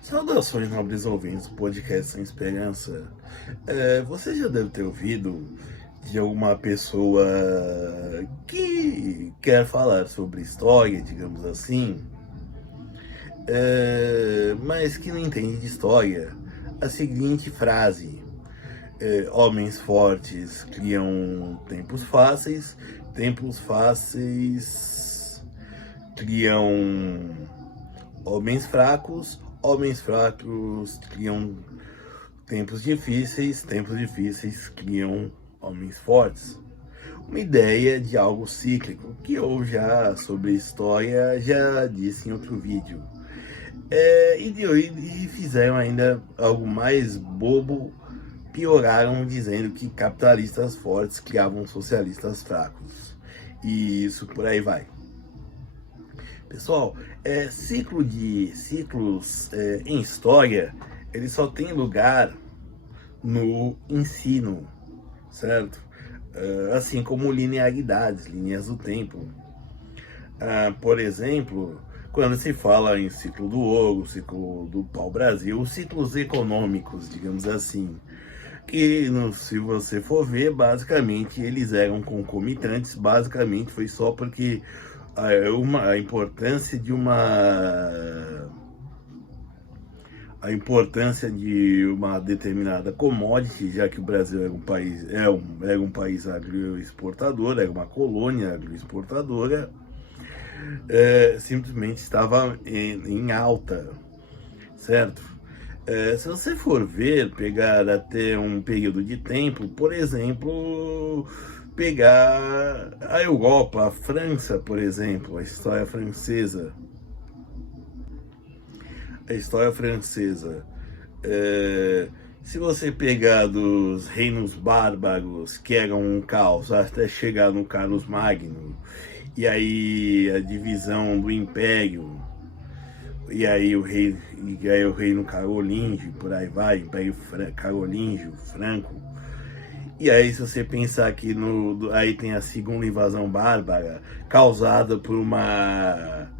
Saudações, nobres ouvintes do podcast Sem Esperança. Você já deve ter ouvido de alguma pessoa que quer falar sobre história, digamos assim, mas que não entende de história, a seguinte frase: homens fortes criam tempos fáceis criam homens fracos criam tempos difíceis criam homens fortes. Uma ideia de algo cíclico que eu já sobre história já disse em outro vídeo. E fizeram ainda algo mais bobo, pioraram dizendo que capitalistas fortes criavam socialistas fracos. E isso por aí vai. Pessoal, ciclos em história, ele só tem lugar no ensino, certo? Assim como linearidades, linhas do tempo. Por exemplo, quando se fala em ciclo do ouro, ciclo do pau-brasil, os ciclos econômicos, digamos assim, que se você for ver, basicamente eles eram concomitantes, basicamente foi só porque a importância de uma determinada commodity, já que o Brasil era um país agroexportador, era uma colônia agroexportadora, simplesmente estava em alta, certo? Se você for ver, pegar até um período de tempo, por exemplo, pegar a Europa, a França, por exemplo, a história francesa. É, Se você pegar dos reinos bárbaros, que eram um caos, até chegar no Carlos Magno, e aí a divisão do Império, e aí o reino carolíngio, por aí vai, Império Carolíngio, Franco. E aí, se você pensar que aí tem a segunda invasão bárbara, causada por uma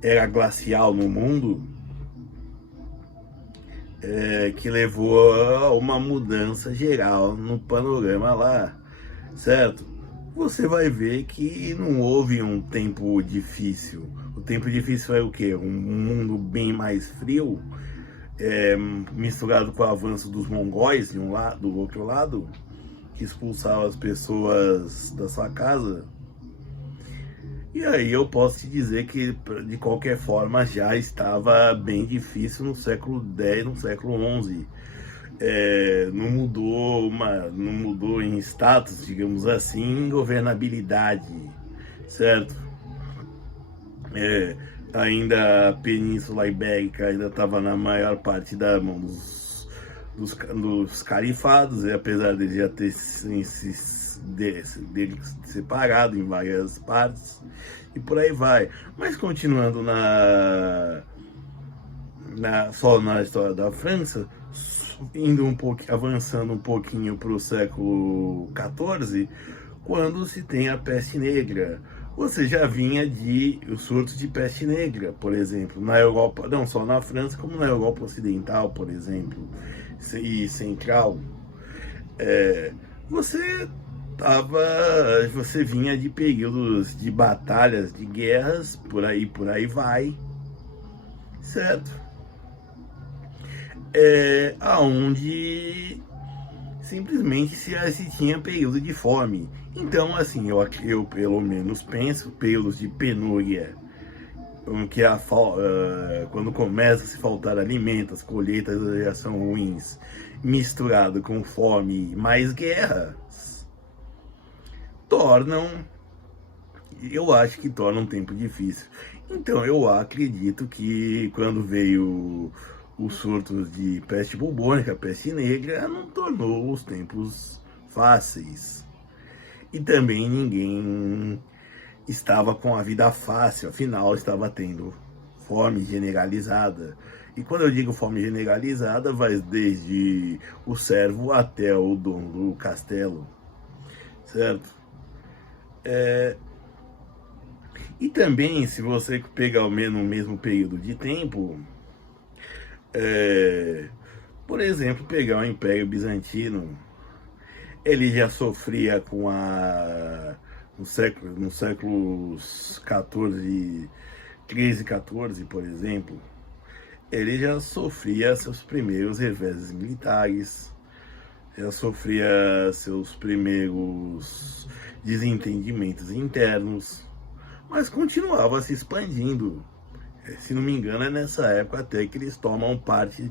era glacial no mundo, que levou a uma mudança geral no panorama lá, certo? Você vai ver que não houve um tempo difícil. O tempo difícil é o quê? Um mundo bem mais frio, misturado com o avanço dos mongóis do outro lado, que expulsavam as pessoas da sua casa. E aí eu posso te dizer que, de qualquer forma, já estava bem difícil no século X, no século XI. Não mudou em status, digamos assim, em governabilidade, certo? Ainda a Península Ibérica ainda estava na maior parte da mão dos califados, e apesar de já ter se separado em várias partes, e por aí vai. Mas continuando só na história da França, avançando um pouquinho para o século XIV, quando se tem a peste negra. Você já vinha de os surtos de peste negra, por exemplo, na Europa, não só na França, como na Europa Ocidental, por exemplo, e Central. Você tava, você vinha de períodos de batalhas, de guerras, por aí vai, certo? Aonde simplesmente se tinha período de fome. Então, assim, eu pelo menos penso, períodos de penúria, quando começa a se faltar alimentos, as colheitas já são ruins, misturado com fome e mais guerras, eu acho que torna um tempo difícil. Então eu acredito que quando veio os surtos de peste bubônica, peste negra, não tornou os tempos fáceis. E também ninguém estava com a vida fácil, afinal estava tendo fome generalizada. E quando eu digo fome generalizada, vai desde o servo até o dono do castelo, certo? E também, se você pegar o mesmo período de tempo, É, por exemplo, pegar o Império Bizantino, ele já sofria com nos séculos 14, 13 e 14, por exemplo, ele já sofria seus primeiros reveses militares, já sofria seus primeiros desentendimentos internos, mas continuava se expandindo. Se não me engano, é nessa época até que eles tomam parte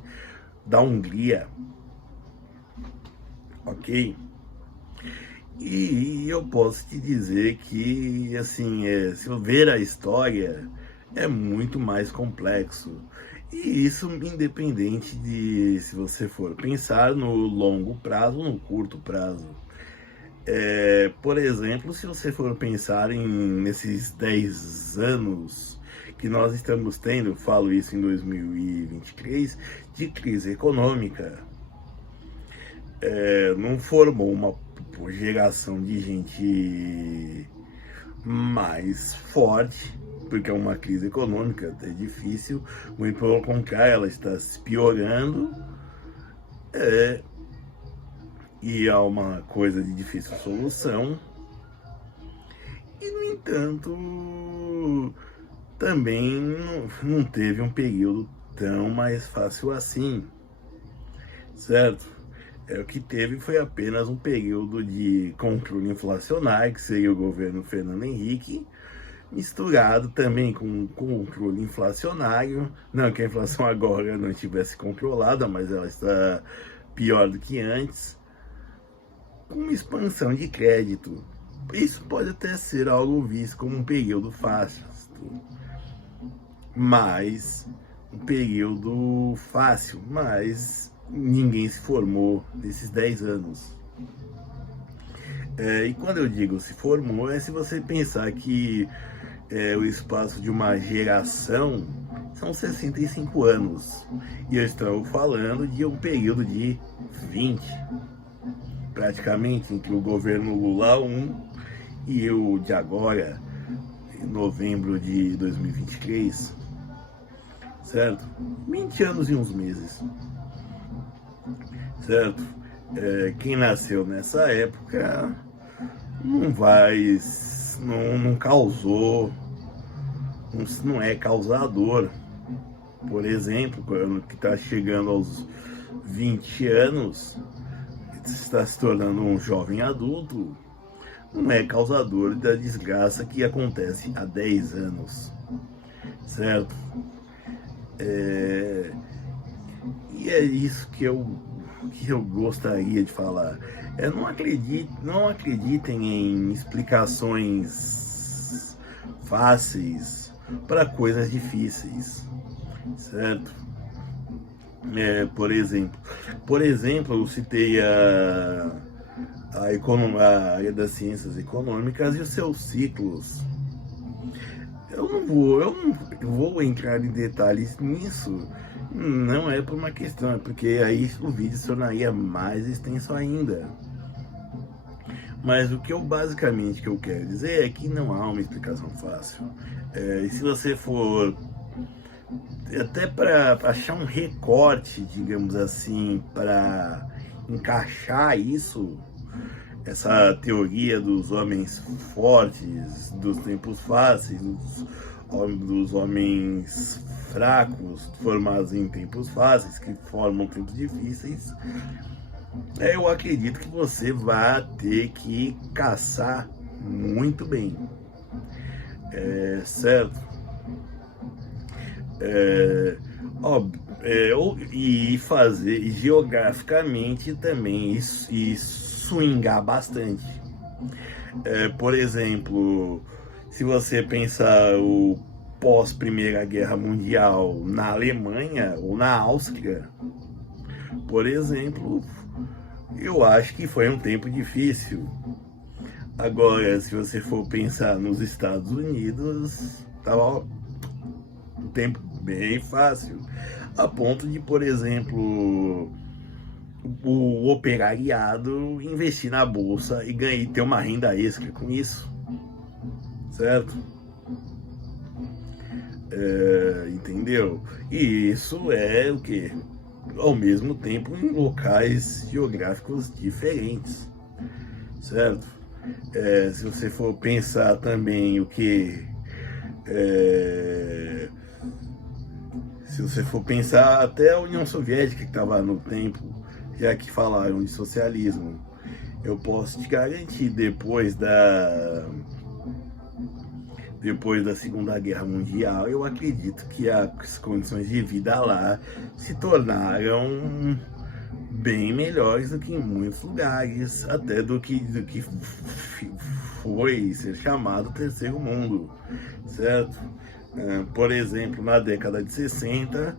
da Hungria, ok? E eu posso te dizer que, assim, se eu ver a história, é muito mais complexo. E isso independente de se você for pensar no longo prazo ou no curto prazo. Por exemplo, se você for pensar nesses 10 anos que nós estamos tendo, falo isso em 2023, de crise econômica, não formou uma geração de gente mais forte, porque é uma crise econômica, é difícil, muito pelo contrário, ela está se piorando, e é uma coisa de difícil solução, e no entanto, também não teve um período tão mais fácil assim, certo? O que teve foi apenas um período de controle inflacionário, que seria o governo Fernando Henrique, misturado também com controle inflacionário. Não que a inflação agora não estivesse controlada, mas ela está pior do que antes, com uma expansão de crédito. Isso pode até ser algo visto como um período fácil, mas um período fácil, mas ninguém se formou nesses 10 anos. E quando eu digo se formou, é se você pensar que o espaço de uma geração são 65 anos. E eu estou falando de um período de 20, praticamente, entre o governo Lula 1 e o de agora, em novembro de 2023, certo? 20 anos e uns meses, certo? Quem nasceu nessa época não causou, não é causador. Por exemplo, que está chegando aos 20 anos, está se tornando um jovem adulto, não é causador da desgraça que acontece há 10 anos, certo? E é isso que eu gostaria de falar. Não acreditem em explicações fáceis para coisas difíceis, certo? Por exemplo, eu citei a área das ciências econômicas e os seus ciclos. Eu não vou entrar em detalhes nisso. Não é por uma questão, é porque aí o vídeo se tornaria mais extenso ainda. Mas o que eu quero dizer é que não há uma explicação fácil. E se você for até para achar um recorte, digamos assim, para encaixar isso, essa teoria dos homens fortes, dos tempos fáceis, dos homens fracos formados em tempos fáceis, que formam tempos difíceis, eu acredito que você vai ter que caçar muito bem, certo? E fazer geograficamente também e swingar bastante. Por exemplo, se você pensar o pós Primeira Guerra Mundial na Alemanha ou na Áustria, por exemplo, eu acho que foi um tempo difícil. Agora, se você for pensar nos Estados Unidos, estava um tempo bem fácil, a ponto de, por exemplo, o operariado investir na bolsa e ter uma renda extra com isso, certo? entendeu? E isso é o que? Ao mesmo tempo em locais geográficos diferentes, certo? Se você for pensar também o que se você for pensar até a União Soviética que estava no tempo, já que falaram de socialismo, eu posso te garantir depois da Segunda Guerra Mundial, eu acredito que as condições de vida lá se tornaram bem melhores do que em muitos lugares, até do que foi ser chamado Terceiro Mundo, certo? Por exemplo, na década de 60,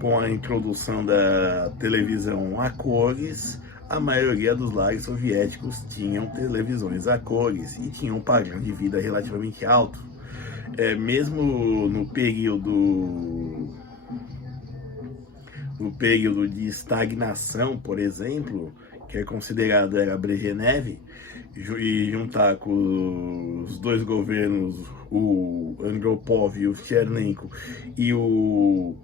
com a introdução da televisão a cores, a maioria dos lares soviéticos tinham televisões a cores e tinham um padrão de vida relativamente alto. Mesmo no período de estagnação, por exemplo, que é considerado era Brezhnev, e juntar com os dois governos, o Andropov e o Chernenko, e o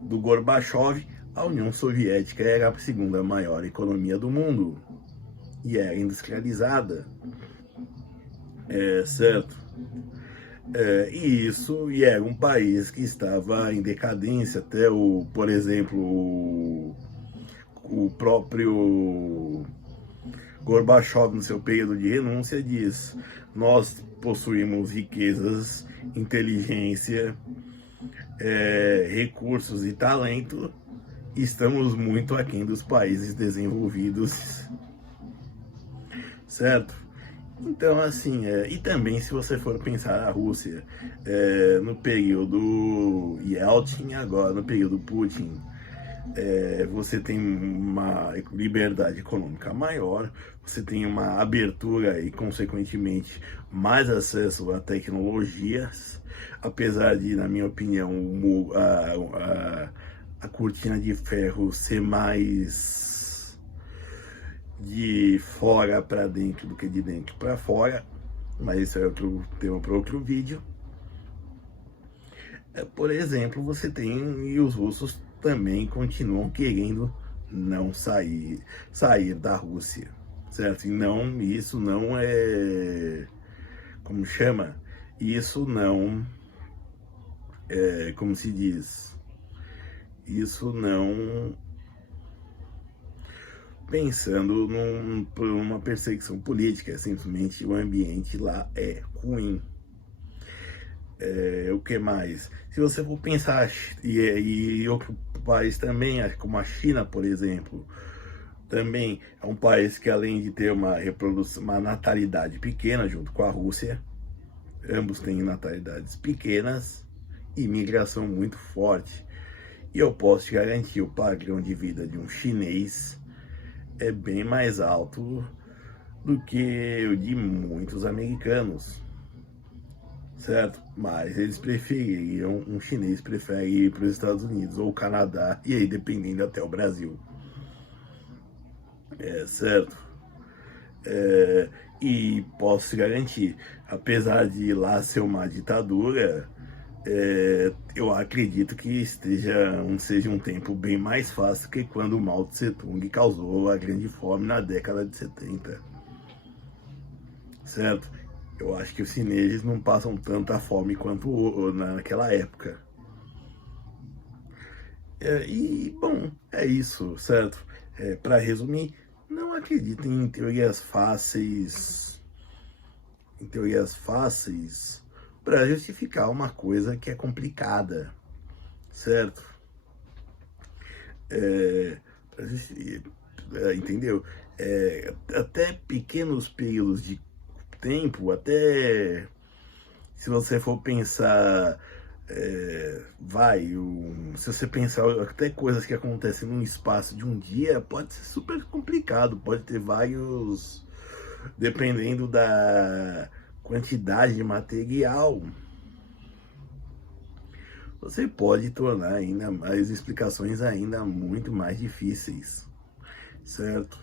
do Gorbachev, a União Soviética era a segunda maior economia do mundo e era industrializada, certo? E era um país que estava em decadência, até por exemplo, o próprio Gorbachev, no seu período de renúncia, diz: nós possuímos riquezas, inteligência, recursos e talento, e estamos muito aquém dos países desenvolvidos, certo? Então, assim, e também se você for pensar a Rússia, no período Yeltsin, agora no período Putin, você tem uma liberdade econômica maior, você tem uma abertura e, consequentemente, mais acesso a tecnologias, apesar de, na minha opinião, a cortina de ferro ser mais de fora para dentro do que de dentro para fora, mas isso é outro tema para outro vídeo. Por exemplo, você tem, e os russos também continuam querendo não sair da Rússia, certo? E não, isso não é, como chama? Isso não como se diz? Isso não pensando por uma perseguição política, simplesmente o ambiente lá é ruim. O que mais? Se você for pensar, e outro país também, como a China, por exemplo, também é um país que, além de ter uma natalidade pequena junto com a Rússia, ambos têm natalidades pequenas e migração muito forte. E eu posso te garantir, o padrão de vida de um chinês é bem mais alto do que o de muitos americanos, certo? Mas eles prefeririam, um chinês prefere ir para os Estados Unidos ou Canadá, e aí dependendo até o Brasil, certo? E posso te garantir, apesar de lá ser uma ditadura, eu acredito que seja um tempo bem mais fácil que quando Mao Tse Tung causou a grande fome na década de 70, certo? Eu acho que os chineses não passam tanta fome quanto naquela época. Bom, é isso, certo? Para resumir, não acreditem em teorias fáceis, para justificar uma coisa que é complicada, certo? Entendeu? Até pequenos períodos de tempo, até se você for pensar, se você pensar até coisas que acontecem num espaço de um dia, pode ser super complicado, pode ter vários, dependendo da quantidade de material, você pode tornar ainda mais explicações ainda muito mais difíceis, certo?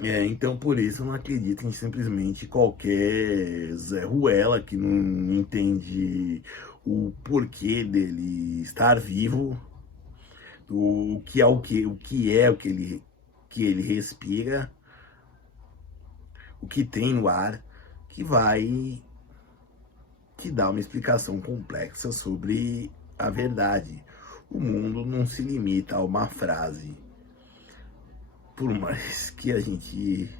Então por isso eu não acredito em simplesmente qualquer Zé Ruela que não entende o porquê dele estar vivo, o que é que ele respira, o que tem no ar, que vai te dar uma explicação complexa sobre a verdade. O mundo não se limita a uma frase, por mais que a gente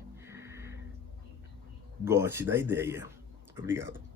goste da ideia. Obrigado.